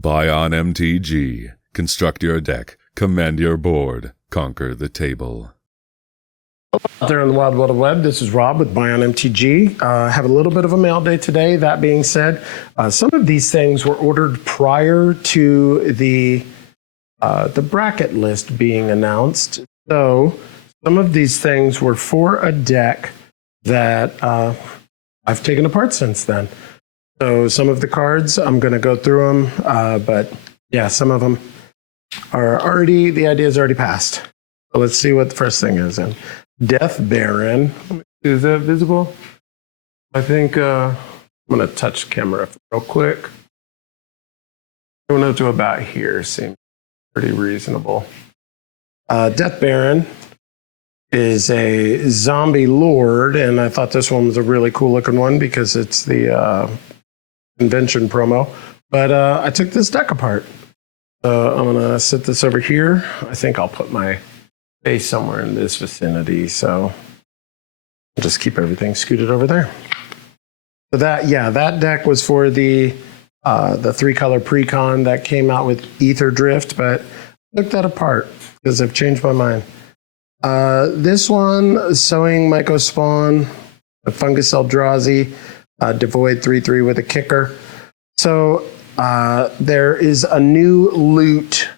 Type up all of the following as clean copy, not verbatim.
Buy on MTG. Construct your deck. Command your board. Conquer the table. Out there on the Wild Wild Web, this is Rob with Buy on MTG. Have a little bit of a mail day today. That being said, some of these things were ordered prior to the bracket list being announced. So some of these things were for a deck that I've taken apart since then. So some of the cards, I'm going to go through them, but yeah, some of them are already, the idea is already passed. So let's see what the first thing is. And Death Baron, is that visible? I think I'm going to touch the camera real quick. I'm going to do about here, seems pretty reasonable. Death Baron is a zombie lord, and I thought this one was a really cool looking one because it's the convention promo. But I took this deck apart. So I'm going to set this over here. I think I'll put my face somewhere in this vicinity. So I'll just keep everything scooted over there. So that deck was for the 3-color precon that came out with Ether Drift, but I took that apart because I've changed my mind. This one, Sowing Mycospawn, a Fungus Eldrazi, Devoid 3/3 with a kicker. So there is a new loot.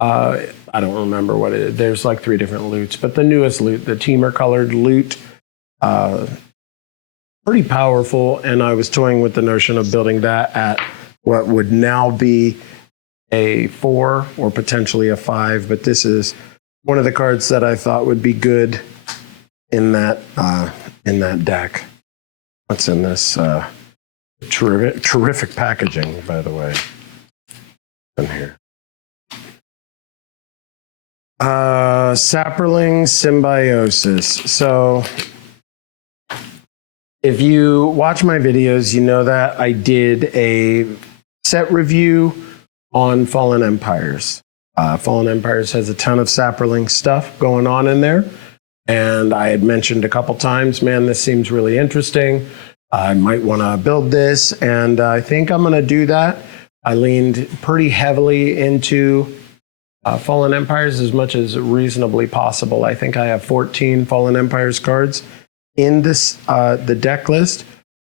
I don't remember what it is. There's like 3 different loots, but the newest loot, the Teamer colored loot, pretty powerful. And I was toying with the notion of building that at what would now be a 4 or potentially a 5. But this is one of the cards that I thought would be good in that deck. What's in this? Terrific packaging, by the way. In here. Saproling Symbiosis. So if you watch my videos, you know that I did a set review on Fallen Empires. Fallen Empires has a ton of Saproling stuff going on in there. And I had mentioned a couple times, man, this seems really interesting. I might want to build this. And I think I'm going to do that. I leaned pretty heavily into Fallen Empires as much as reasonably possible. I think I have 14 Fallen Empires cards in this the deck list.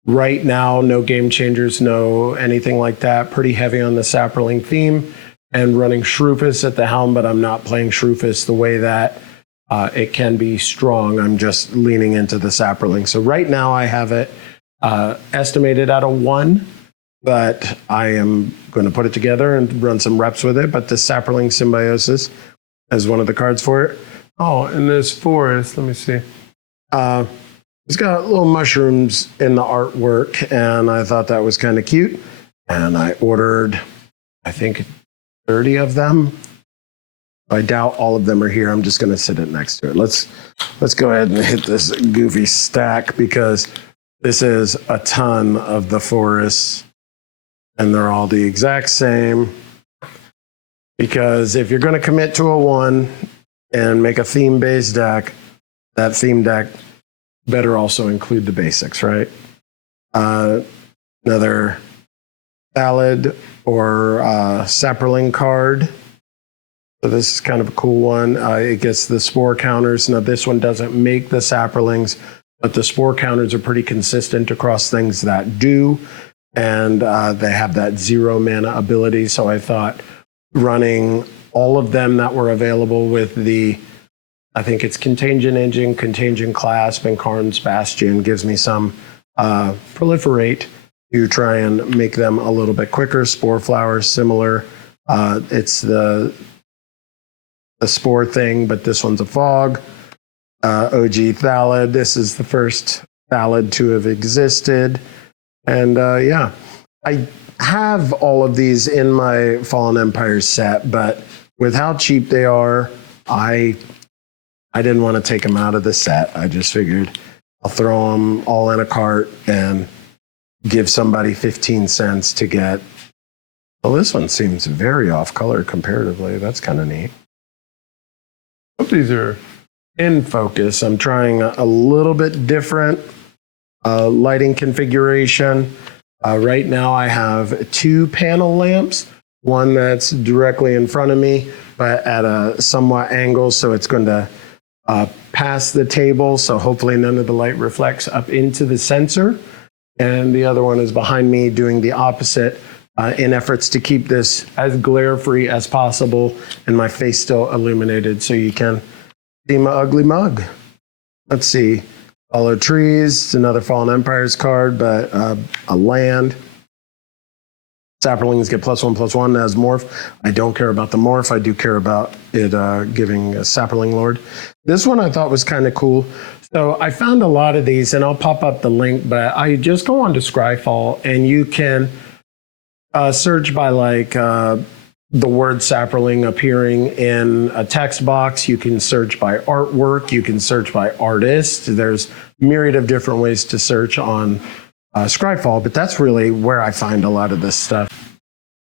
Right now, no game changers, no anything like that. Pretty heavy on the Saproling theme and running Shrufus at the helm, but I'm not playing Shrufus the way that it can be strong. I'm just leaning into the Saproling. So right now I have it estimated at a 1. But I am going to put it together and run some reps with it. But the Saproling Symbiosis is one of the cards for it. Oh, and this forest, let me see. It's got little mushrooms in the artwork, and I thought that was kind of cute. And I ordered, I think, 30 of them. I doubt all of them are here. I'm just going to sit it next to it. Let's go ahead and hit this goofy stack because this is a ton of the forests. And they're all the exact same. Because if you're going to commit to a 1 and make a theme-based deck, that theme deck better also include the basics, right? Another Ballad or Saproling card. So this is kind of a cool one. It gets the spore counters. Now this one doesn't make the Saprolings, but the spore counters are pretty consistent across things that do. And they have that 0 mana ability. So I thought running all of them that were available with the, I think it's Contagion Engine, Contagion Clasp, and Karn's Bastion gives me some proliferate to try and make them a little bit quicker. Spore Flower, similar. It's the spore thing, but this one's a fog. OG Thallid, this is the first Thallid to have existed. And yeah, I have all of these in my Fallen Empires set, but with how cheap they are, I didn't want to take them out of the set. I just figured I'll throw them all in a cart and give somebody 15 cents to get. Well, this one seems very off color comparatively. That's kind of neat. Hope these are in focus. I'm trying a little bit different lighting configuration. Right now I have 2 panel lamps. one that's directly in front of me, but at a somewhat angle, so it's going to pass the table, so hopefully none of the light reflects up into the sensor. And the other one is behind me doing the opposite in efforts to keep this as glare-free as possible and my face still illuminated so you can see my ugly mug. Let's see. Follow Trees, it's another Fallen Empires card, but a land. Saplings get +1/+1 as morph. I don't care about the morph. I do care about it giving a Sapling Lord. This one I thought was kind of cool. So I found a lot of these, and I'll pop up the link, but I just go on to Scryfall, and you can search by like the word sapling appearing in a text box. You can search by artwork. You can search by artist. There's a myriad of different ways to search on Scryfall, but that's really where I find a lot of this stuff.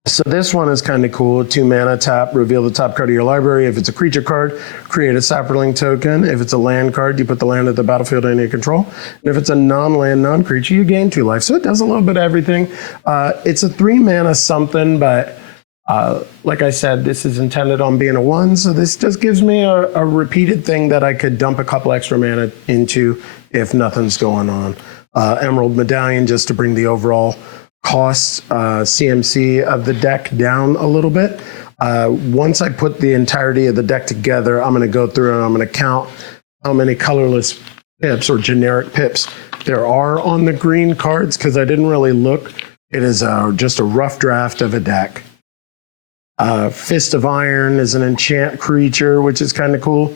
So this one is kind of cool. 2 mana, tap, reveal the top card of your library. If it's a creature card, create a sapling token. If it's a land card, you put the land at the battlefield under your control. And if it's a non-land, non-creature, you gain 2 life. So it does a little bit of everything. It's a 3 mana something, but like I said, this is intended on being a 1. So this just gives me a repeated thing that I could dump a couple extra mana into if nothing's going on. Emerald Medallion, just to bring the overall cost CMC of the deck down a little bit. Once I put the entirety of the deck together, I'm going to go through and I'm going to count how many colorless pips or generic pips there are on the green cards, because I didn't really look. It is just a rough draft of a deck. Fist of Iron is an enchant creature, which is kind of cool.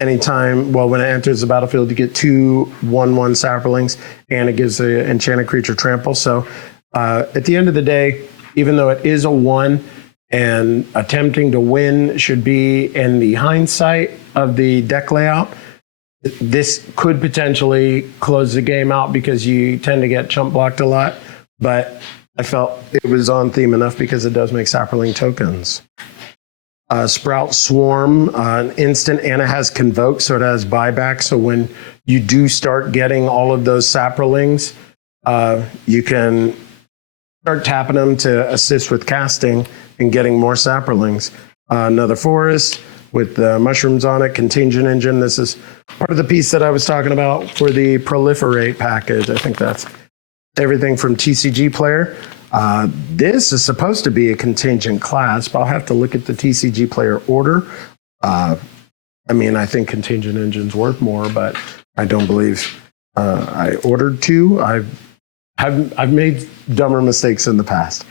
Anytime, well, when it enters the battlefield, you get 2 1/1 saplings, and it gives the enchanted creature trample. So at the end of the day, even though it is a 1 and attempting to win should be in the hindsight of the deck layout, this could potentially close the game out because you tend to get chump blocked a lot. But I felt it was on theme enough because it does make sapling tokens. Sprout Swarm, an instant, and it has Convoke, so it has buyback. So when you do start getting all of those saplings, you can start tapping them to assist with casting and getting more saplings. Another Forest with the mushrooms on it, Contingent Engine. This is part of the piece that I was talking about for the Proliferate package. I think that's everything from TCG Player. This is supposed to be a contingent class, but I'll have to look at the TCG Player order. I mean, I think Contingent Engine's worth more, but I don't believe I ordered 2. I've made dumber mistakes in the past.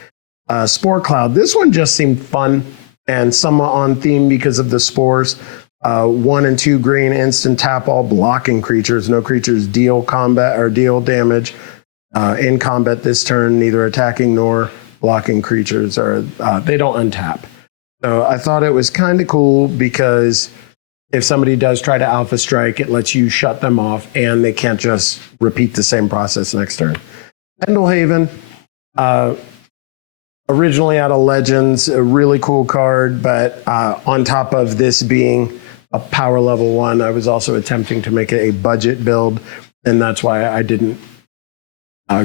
Spore Cloud. This one just seemed fun and somewhat on theme because of the spores. 1 and 2 green, instant tap all blocking creatures. No creatures deal combat or deal damage. In combat this turn, neither attacking nor blocking creatures, or they don't untap. So I thought it was kind of cool because if somebody does try to alpha strike, it lets you shut them off and they can't just repeat the same process next turn. Pendelhaven, originally out of Legends, a really cool card, but on top of this being a power level 1, I was also attempting to make it a budget build, and that's why I didn't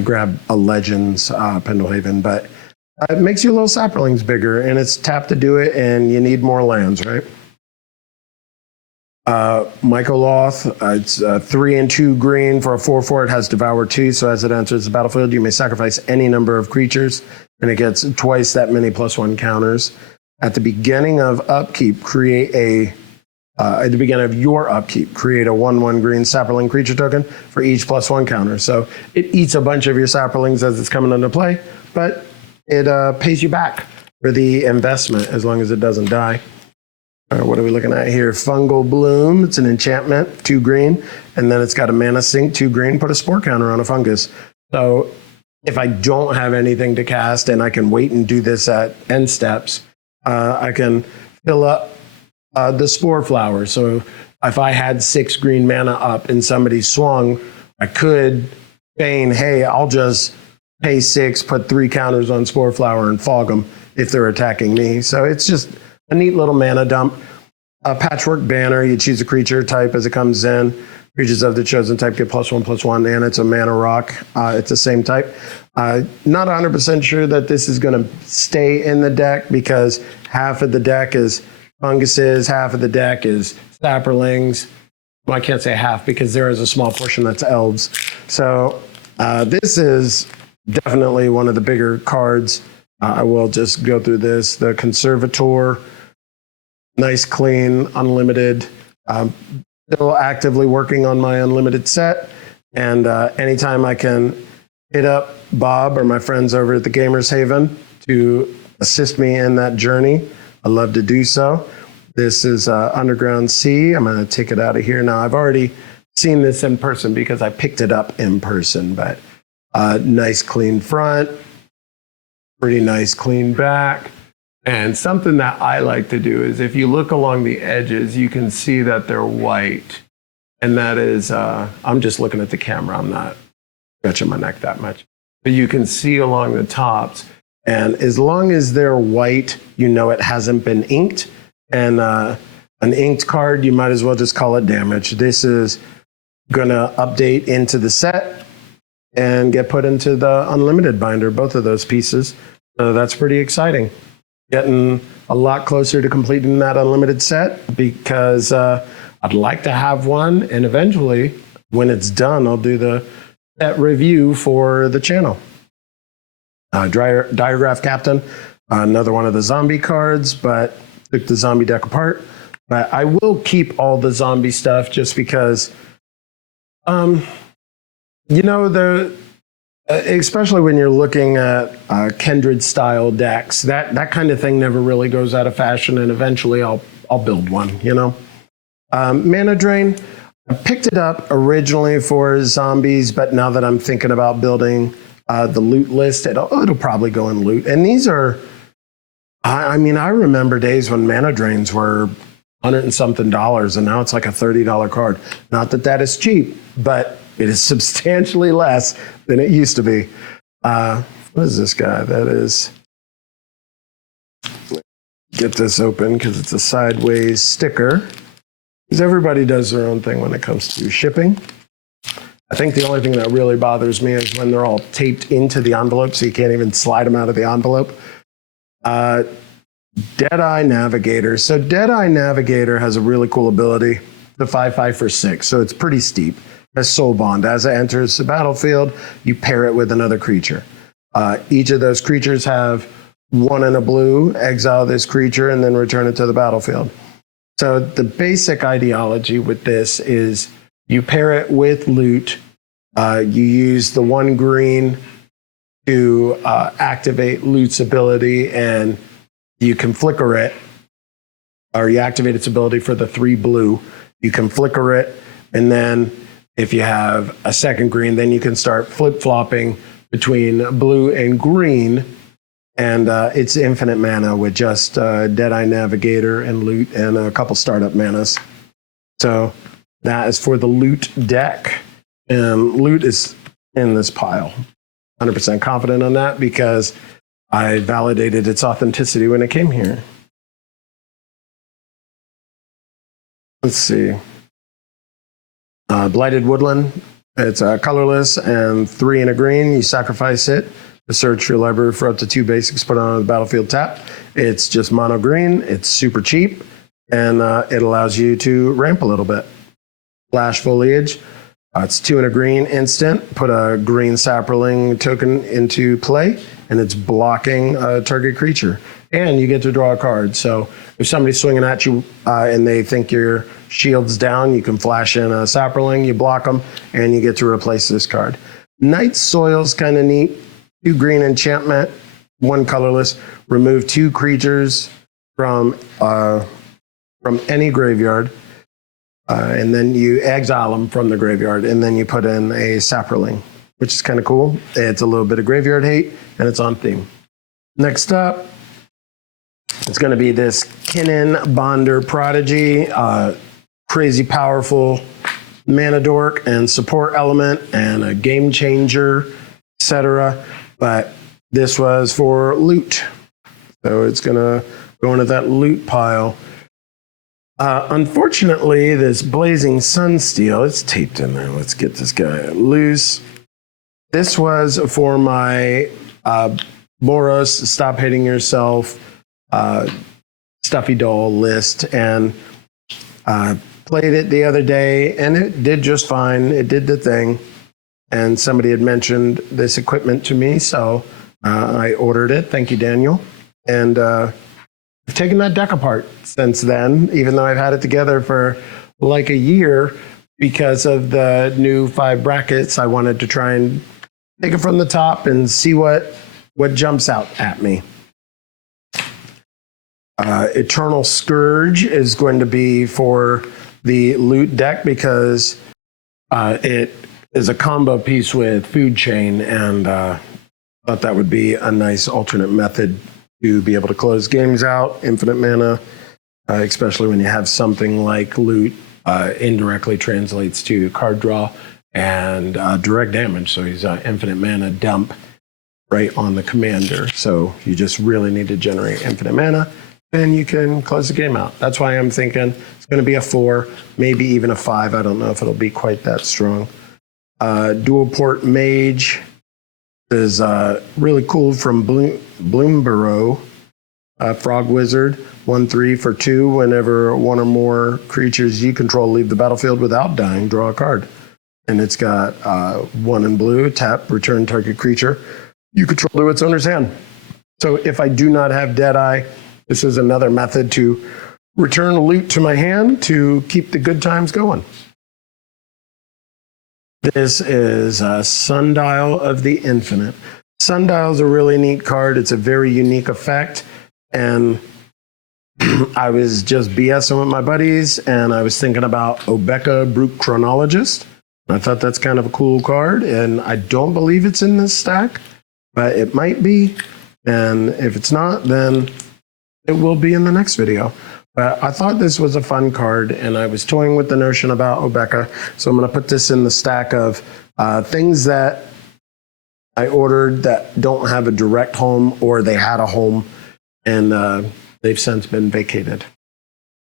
grab a Legends Pendelhaven, but it makes your little saplings bigger, and it's tap to do it, and you need more lands, right? Mycoloth, it's 3 and 2 green for a 4/4. It has Devour 2, so as it enters the battlefield, you may sacrifice any number of creatures, and it gets twice that many +1 counters. At the beginning of upkeep, at the beginning of your upkeep, create a 1/1 green sapling creature token for each +1 counter. So it eats a bunch of your saplings as it's coming into play, but it pays you back for the investment as long as it doesn't die. What are we looking at here? Fungal Bloom. It's an enchantment, 2 green, and then it's got a mana sink, 2 green, put a spore counter on a fungus. So if I don't have anything to cast and I can wait and do this at end steps, I can fill up the spore flower. So if I had 6 green mana up and somebody swung, I could feign, hey, I'll just pay 6, put 3 counters on spore flower and fog them if they're attacking me. So it's just a neat little mana dump. A Patchwork Banner, you choose a creature type as it comes in. Creatures of the chosen type get +1/+1, and it's a mana rock. It's the same type. Not 100% sure that this is going to stay in the deck because half of the deck is funguses, half of the deck is sapperlings. Well, I can't say half because there is a small portion that's elves. So this is definitely one of the bigger cards. I will just go through this. The Conservator, nice, clean, unlimited. Still actively working on my unlimited set. And anytime I can hit up Bob or my friends over at the Gamers Haven to assist me in that journey, I love to do so. This is Underground Sea. I'm going to take it out of here now. I've already seen this in person because I picked it up in person, but nice clean front, pretty nice clean back. And something that I like to do is if you look along the edges, you can see that they're white. And that is, I'm just looking at the camera. I'm not stretching my neck that much. But you can see along the tops. And as long as they're white, you know it hasn't been inked. And an inked card, you might as well just call it damaged. This is going to update into the set and get put into the unlimited binder, both of those pieces. So that's pretty exciting. Getting a lot closer to completing that unlimited set because I'd like to have one. And eventually, when it's done, I'll do the set review for the channel. Diagraph Captain, another one of the zombie cards, but took the zombie deck apart. But I will keep all the zombie stuff just because, you know, especially when you're looking at Kindred style decks, that kind of thing never really goes out of fashion, and eventually I'll build one, you know. Mana Drain, I picked it up originally for zombies, but now that I'm thinking about building the loot list, it'll probably go in loot. And these are, I mean, I remember days when Mana Drains were $100 and something, and now it's like a $30 card. Not that that is cheap, but it is substantially less than it used to be. What is this guy? That is, get this open because it's a sideways sticker. Because everybody does their own thing when it comes to shipping. I think the only thing that really bothers me is when they're all taped into the envelope, so you can't even slide them out of the envelope. Deadeye Navigator. So Deadeye Navigator has a really cool ability, the 5/5 for 6, so it's pretty steep. As Soul Bond, as it enters the battlefield, you pair it with another creature. Each of those creatures have 1 and a blue, exile this creature, and then return it to the battlefield. So the basic ideology with this is you pair it with loot. You use the 1 green to activate loot's ability, and you can flicker it, or you activate its ability for the 3 blue. You can flicker it, and then if you have a 2nd green, then you can start flip-flopping between blue and green, and it's infinite mana with just Deadeye Navigator and loot and a couple startup manas. So that is for the loot deck, and loot is in this pile. 100% confident on that because I validated its authenticity when it came here. Let's see. Blighted Woodland. It's colorless and 3 and a green. You sacrifice it to search your library for up to 2 basics put on the battlefield tap. It's just mono green. It's super cheap, and it allows you to ramp a little bit. Flash Foliage. It's 2 and a green instant. Put a green sapperling token into play, and it's blocking a target creature. And you get to draw a card. So if somebody's swinging at you and they think your shield's down, you can flash in a sapperling, you block them, and you get to replace this card. Night Soil's kind of neat. 2 green enchantment, 1 colorless. Remove 2 creatures from any graveyard, and then you exile them from the graveyard, and then you put in a sapperling, which is kind of cool. It's a little bit of graveyard hate, and it's on theme. Next up, it's going to be this Kinnan Bonder Prodigy, crazy powerful mana dork and support element and a game changer, etc. But this was for loot, so it's going to go into that loot pile. Unfortunately, this Blazing Sunsteel, it's taped in there. Let's get this guy loose. This was for my Boros Stop Hating Yourself Stuffy Doll list, and played it the other day, and it did just fine. It did the thing, and somebody had mentioned this equipment to me, so I ordered it. Thank you, Daniel. And I've taken that deck apart since then, even though I've had it together for like a year. Because of the new 5 brackets, I wanted to try and take it from the top and see what jumps out at me. Eternal Scourge is going to be for the loot deck because it is a combo piece with Food Chain, and thought that would be a nice alternate method to be able to close games out. Infinite mana, especially when you have something like loot, indirectly translates to card draw and direct damage. So he's infinite mana dump right on the commander. So you just really need to generate infinite mana, and you can close the game out. That's why I'm thinking it's going to be a 4, maybe even a 5. I don't know if it'll be quite that strong. Dual Port Mage is really cool from Bloomborough. Frog Wizard, 1/3 for 2. Whenever one or more creatures you control leave the battlefield without dying, draw a card. And it's got 1 in blue, tap, return target creature you control to its owner's hand. So if I do not have Deadeye, this is another method to return loot to my hand to keep the good times going. This is Sundial of the Infinite. Sundial is a really neat card. It's a very unique effect. And I was just BSing with my buddies, and I was thinking about Obeka Brute Chronologist. I thought that's kind of a cool card, and I don't believe it's in this stack, but it might be. And if it's not, then it will be in the next video. But I thought this was a fun card, and I was toying with the notion about Obeka. So I'm going to put this in the stack of things that I ordered that don't have a direct home, or they had a home and they've since been vacated.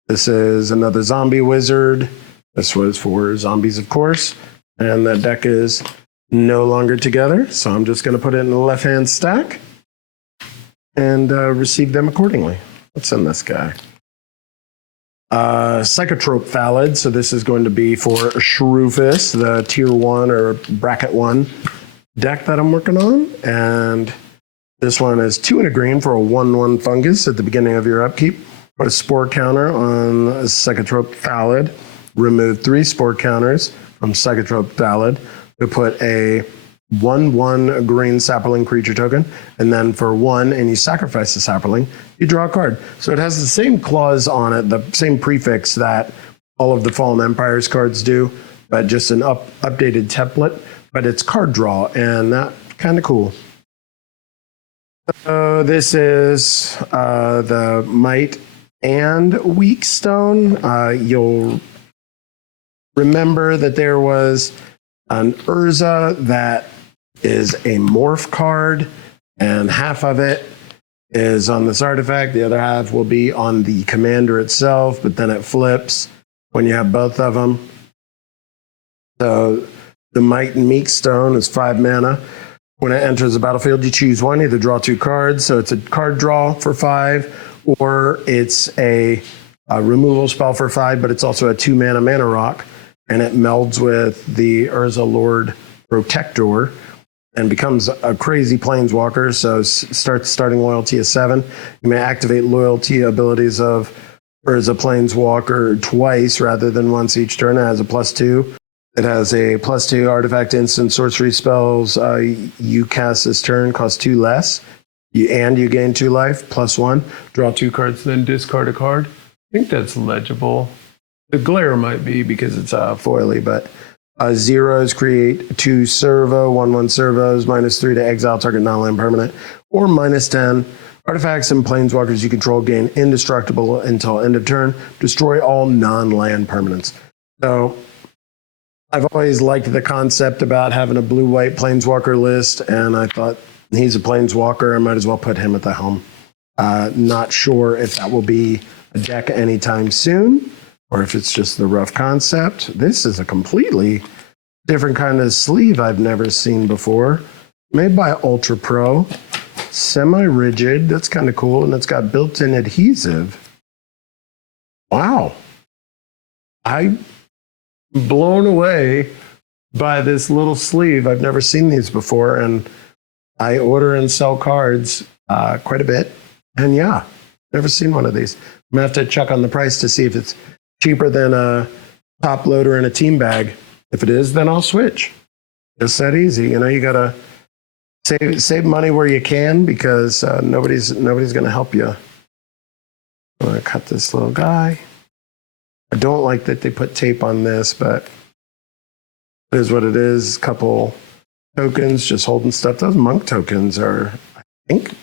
This is another zombie wizard. This was for zombies, of course. And that deck is no longer together. So I'm just going to put it in the left-hand stack and receive them accordingly. What's in this guy? Psychotrope Phalid. So this is going to be for Shrufus, the tier 1 or bracket 1 deck that I'm working on. And this one is 2 and a green for a 1/1 fungus at the beginning of your upkeep. Put a spore counter on Psychotrope Phalid. Remove 3 spore counters from Psychotrope Phalid to put a 1/1 green sapling creature token. And then for 1, and you sacrifice the sapling, you draw a card. So it has the same clause on it, the same prefix that all of the Fallen Empires cards do, but just an updated template. But it's card draw, and that's kind of cool. So this is the Might and Weak Stone. You'll remember that there was an Urza that is a morph card, and half of it is on this artifact. The other half will be on the commander itself, but then it flips when you have both of them. So the Might and Meek Stone is 5 mana. When it enters the battlefield, you choose one, either draw 2 cards. So it's a card draw for 5, or it's a removal spell for 5, but it's also a 2 mana rock. And it melds with the Urza Lord Protector and becomes a crazy planeswalker. So starting loyalty is 7. You may activate loyalty abilities of Urza Planeswalker twice rather than once each turn. It has a +2. It has a +2 artifact instant sorcery spells. You cast this turn, cost 2 less. You gain 2 life, +1. Draw 2 cards, then discard a card. I think that's legible. The glare might be because it's foily, but zeros create 2 servo, 1/1 servos, -3 to exile target non-land permanent, or -10. Artifacts and planeswalkers you control gain indestructible until end of turn. Destroy all non-land permanents. So I've always liked the concept about having a blue-white planeswalker list, and I thought he's a planeswalker. I might as well put him at the helm. Not sure if that will be a deck anytime soon, or if it's just the rough concept. This is a completely different kind of sleeve I've never seen before. Made by Ultra Pro. Semi-rigid. That's kind of cool. And it's got built-in adhesive. Wow. I'm blown away by this little sleeve. I've never seen these before. And I order and sell cards quite a bit. And yeah, never seen one of these. I'm going to have to check on the price to see if it's cheaper than a top loader and a team bag. If it is, then I'll switch. Just that easy. You know, you got to save money where you can because nobody's going to help you. I'm going to cut this little guy. I don't like that they put tape on this, but it is what it is. Couple tokens just holding stuff. Those monk tokens are, I think,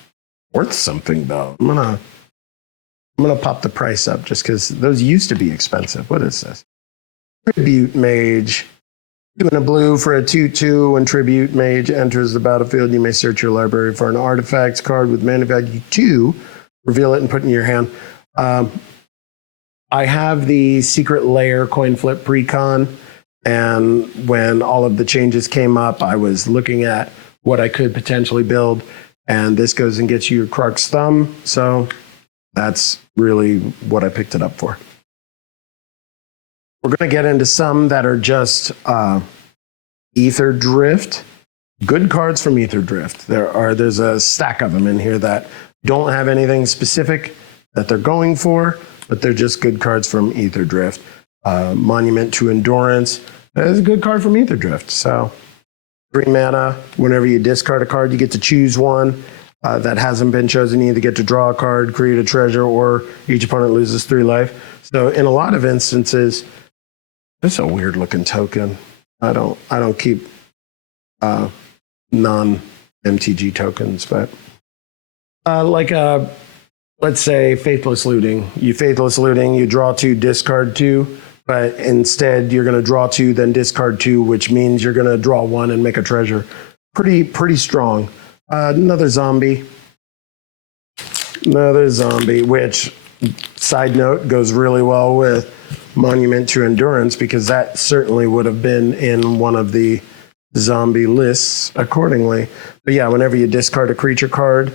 worth something though. I'm gonna pop the price up just because those used to be expensive. What is this? Tribute Mage. 2 and a blue for a 2/2. When Tribute Mage enters the battlefield, you may search your library for an artifact card with mana value 2. Reveal it and put it in your hand. I have the Secret Lair coin flip precon, and when all of the changes came up, I was looking at what I could potentially build, and this goes and gets you your Krark's Thumb. So that's really what I picked it up for. We're going to get into some that are just Ether Drift. Good cards from Ether Drift. There's a stack of them in here that don't have anything specific that they're going for, but they're just good cards from Ether Drift. Monument to Endurance. That is a good card from Ether Drift. So 3 mana. Whenever you discard a card, you get to choose one that hasn't been chosen. You either get to draw a card, create a treasure, or each opponent loses 3 life. So in a lot of instances, this is a weird looking token. I don't keep non-MTG tokens, but let's say Faithless Looting. You Faithless Looting, you draw 2, discard 2, but instead you're going to draw 2, then discard 2, which means you're going to draw 1 and make a treasure. Pretty strong. Another zombie, which, side note, goes really well with Monument to Endurance because that certainly would have been in one of the zombie lists accordingly. But yeah, whenever you discard a creature card,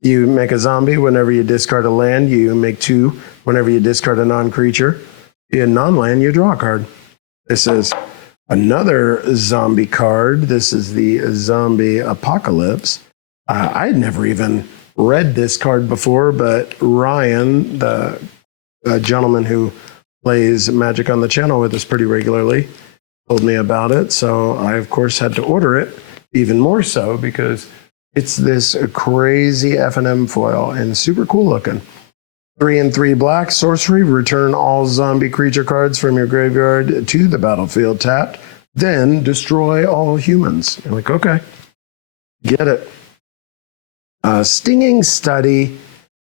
you make a zombie. Whenever you discard a land, you make 2. Whenever you discard a non-creature, in non-land, you draw a card. This is another zombie card. This is the Zombie Apocalypse. I had never even read this card before, but Ryan, the gentleman who plays Magic on the channel with us pretty regularly, told me about it. So I, of course, had to order it, even more so because it's this crazy F&M foil and super cool looking. 3 and 3 black, sorcery, return all zombie creature cards from your graveyard to the battlefield tapped, then destroy all humans. You're like, okay, get it. Stinging Study.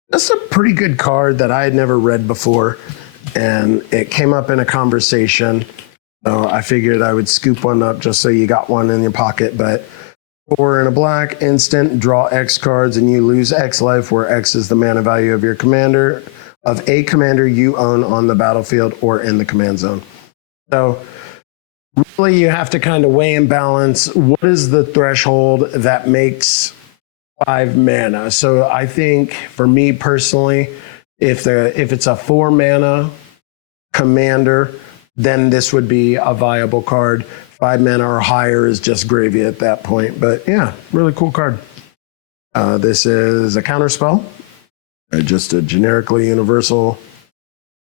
That's a pretty good card that I had never read before, and it came up in a conversation. So I figured I would scoop one up just so you got one in your pocket. But 4 and a black, instant, draw X cards, and you lose X life, where X is the mana value of your commander, of a commander you own on the battlefield or in the command zone. So really you have to kind of weigh and balance what is the threshold that makes 5 mana. So I think for me personally, if it's a 4 mana commander, then this would be a viable card. 5 mana or higher is just gravy at that point. But yeah, really cool card. This is a counterspell, just a generically universal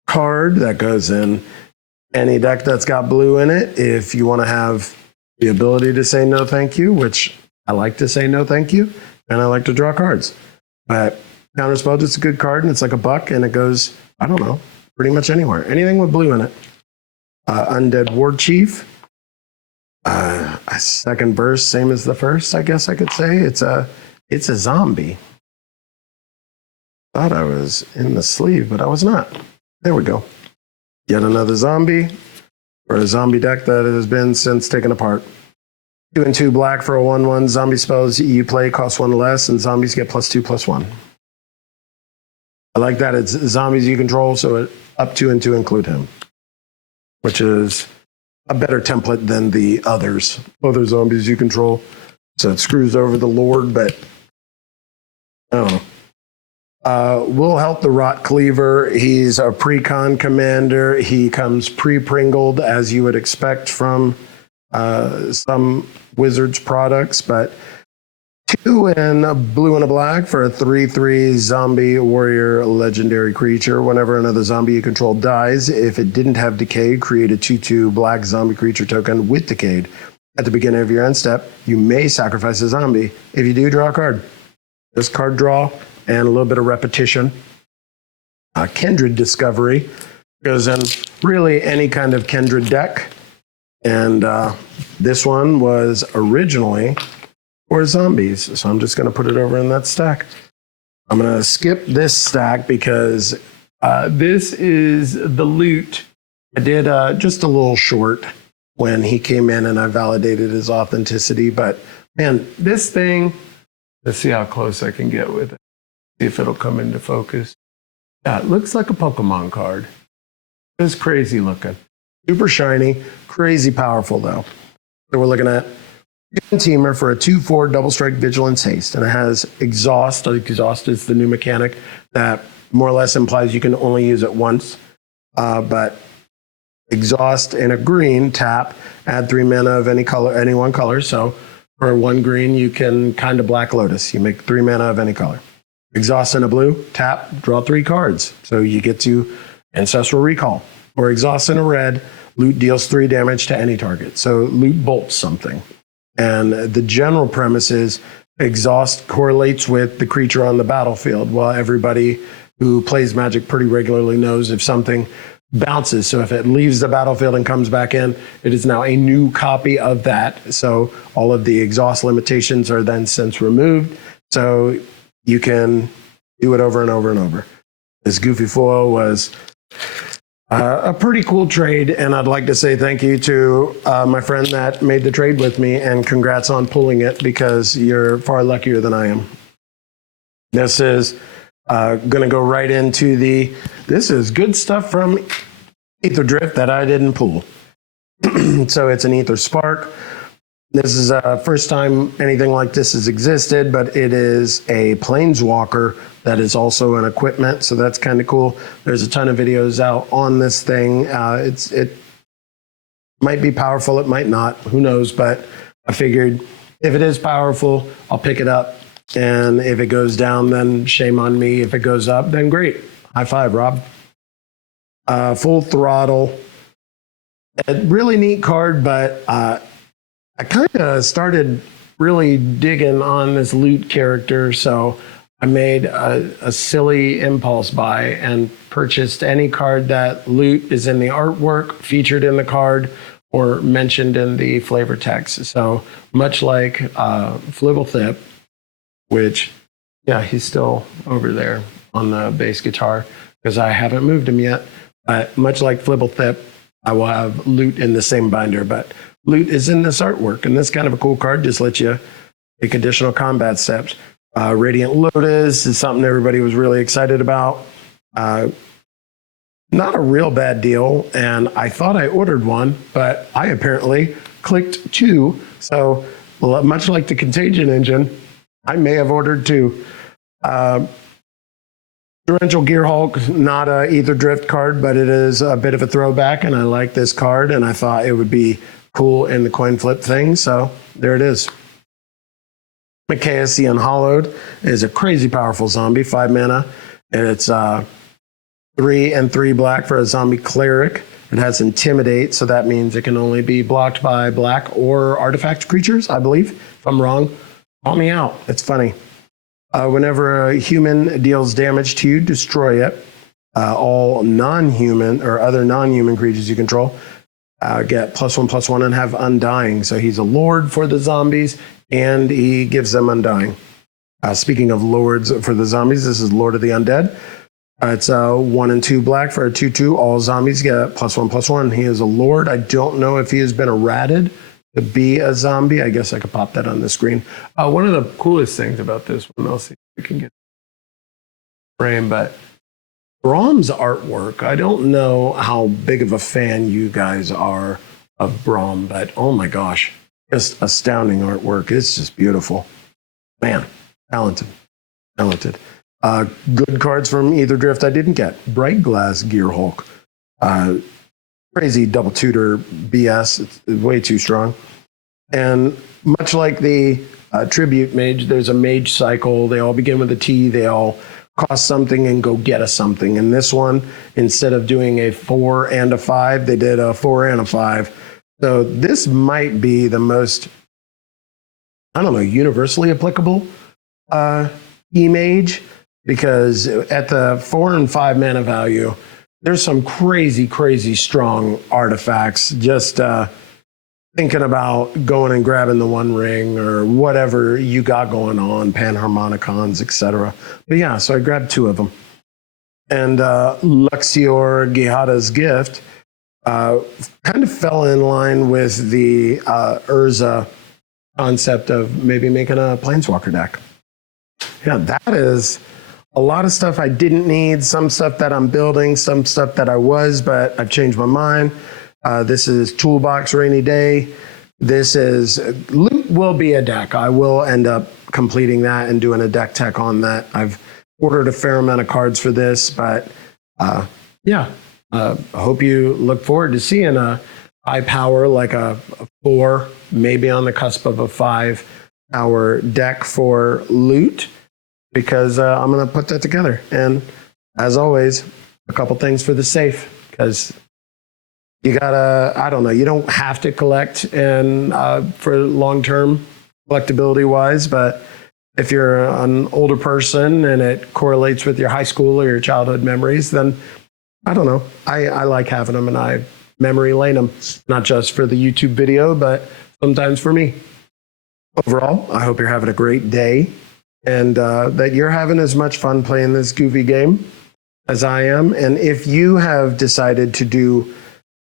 card that goes in any deck that's got blue in it. If you want to have the ability to say no thank you, which I like to say no thank you, and I like to draw cards. But counterspell, just a good card, and it's like $1, and it goes, I don't know, pretty much anywhere. Anything with blue in it. Undead War Chief. A second burst, same as the first, I guess I could say. It's a zombie. Thought I was in the sleeve, but I was not. There we go. Yet another zombie, or a zombie deck that has been since taken apart. 2 and 2 black for a 1/1. Zombie spells you play cost 1 less, and zombies get +2/+1. I like that. It's zombies you control, so up 2 and 2 include him, which is a better template than the other zombies you control. So it screws over the Lord, but I don't know. Will help the Rot Cleaver. He's a pre-con commander. He comes pre-pringled, as you would expect from some Wizards products, but 2 in a blue and a black for a 3/3 zombie warrior legendary creature. Whenever another zombie you control dies, if it didn't have Decayed, create a 2/2 black zombie creature token with Decayed. At the beginning of your end step, you may sacrifice a zombie. If you do, draw a card. This card draw and a little bit of repetition. Kindred Discovery goes in really any kind of Kindred deck. And this one was originally for zombies. So I'm just going to put it over in that stack. I'm going to skip this stack because this is the loot. I did just a little short when he came in and I validated his authenticity. But man, this thing, let's see how close I can get with it. See if it'll come into focus. Yeah, it looks like a Pokemon card. It's crazy looking. Super shiny, crazy powerful though. So we're looking at Teamer for a 2/4 double strike vigilance haste, and it has exhaust. Exhaust is the new mechanic that more or less implies you can only use it once. But exhaust in a green, tap, add 3 mana of any color, any one color. So for 1 green, you can kind of Black Lotus. You make 3 mana of any color. Exhaust in a blue, tap, draw 3 cards. So you get to Ancestral Recall. Or exhaust in a red, loot deals 3 damage to any target. So loot bolts something. And the general premise is exhaust correlates with the creature on the battlefield. Well, everybody who plays Magic pretty regularly knows if something bounces. So if it leaves the battlefield and comes back in, it is now a new copy of that. So all of the exhaust limitations are then since removed. So you can do it over and over and over. This Goofy Foil was a pretty cool trade, and I'd like to say thank you to my friend that made the trade with me, and congrats on pulling it because you're far luckier than I am. This is going to go right into this is good stuff from Aether Drift that I didn't pull. So it's an Aether Spark. This is the first time anything like this has existed, but it is a Planeswalker that is also an equipment, so that's kind of cool. There's a ton of videos out on this thing. It might be powerful, it might not, who knows, but I figured if it is powerful, I'll pick it up, and if it goes down, then shame on me. If it goes up, then great. High five, Rob. Full Throttle. A really neat card, but I kind of started really digging on this loot character, so I made a silly impulse buy and purchased any card that loot is in the artwork, featured in the card, or mentioned in the flavor text. So much like Flibblethip, which, yeah, he's still over there on the bass guitar because I haven't moved him yet. But much like Flibblethip, I will have loot in the same binder, but loot is in this artwork, and this kind of a cool card just lets you take additional combat steps. Radiant Lotus is something everybody was really excited about. Not a real bad deal, and I thought I ordered one, but I apparently clicked 2. So much like the Contagion engine, I may have ordered 2. Torrential Gearhulk, not a Aether Drift card, but it is a bit of a throwback, and I like this card, and I thought it would be cool in the coin flip thing, so there it is. Mikaeus the Unhallowed is a crazy powerful zombie, 5 mana, and it's 3 and 3 black for a zombie cleric. It has Intimidate, so that means it can only be blocked by black or artifact creatures, I believe. If I'm wrong, call me out. It's funny. Whenever a human deals damage to you, destroy it. All non-human or other non-human creatures you control get +1/+1 and have Undying. So he's a lord for the zombies, and he gives them Undying. Speaking of lords for the zombies, this is Lord of the Undead. It's 1 and 2 black for a 2/2. All zombies get +1/+1. He is a lord. I don't know if he has been errated to be a zombie. I guess I could pop that on the screen. One of the coolest things about this one, I'll see if we can get frame, but Brahm's artwork, I don't know how big of a fan you guys are of Braum, but oh my gosh, just astounding artwork. It's just beautiful. Man, talented. Good cards from Ether Drift I didn't get. Bright Glass Gearhulk. Crazy double tutor BS. It's way too strong. And much like the Tribute Mage, there's a Mage cycle. They all begin with a T. They all cost something and go get us something. And this one, instead of doing a 4 and a 5, they did a 4 and a 5. So this might be the most, I don't know, universally applicable E-Mage, because at the 4 and 5 mana value, there's some crazy strong artifacts. Just thinking about going and grabbing the One Ring or whatever you got going on, Panharmonicons, etc. But yeah, so I grabbed 2 of them. And Luxior Gihada's Gift kind of fell in line with the Urza concept of maybe making a Planeswalker deck. Yeah, that is a lot of stuff I didn't need, some stuff that I'm building, some stuff that I was, but I've changed my mind. This is Toolbox Rainy Day. This is, Loot will be a deck. I will end up completing that and doing a deck tech on that. I've ordered a fair amount of cards for this, but I hope you look forward to seeing a high power, like a 4, maybe on the cusp of a 5-power deck for Loot, because I'm going to put that together. And as always, a couple things for the safe, because you gotta, I don't know, you don't have to collect and for long-term collectability wise, but if you're an older person and it correlates with your high school or your childhood memories, then I don't know. I like having them, and I memory lane them, not just for the YouTube video, but sometimes for me. Overall, I hope you're having a great day, and that you're having as much fun playing this goofy game as I am. And if you have decided to do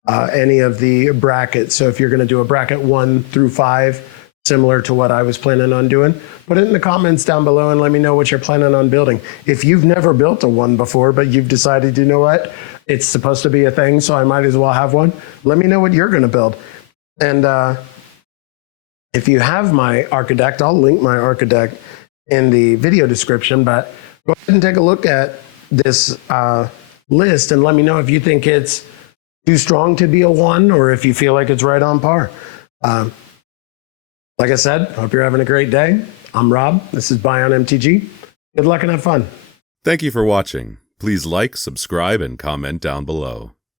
any of the brackets, so if you're going to do a bracket 1 through 5, similar to what I was planning on doing, put it in the comments down below and let me know what you're planning on building. If you've never built a 1 before, but you've decided, you know what, it's supposed to be a thing, so I might as well have one, let me know what you're going to build. And if you have my Archidect, I'll link my Archidect in the video description, but go ahead and take a look at this list and let me know if you think it's too strong to be a 1 or if you feel like it's right on par. Like I said, hope you're having a great day. I'm Rob. This is Bion MTG. Good luck and have fun. Thank you for watching. Please like, subscribe, and comment down below.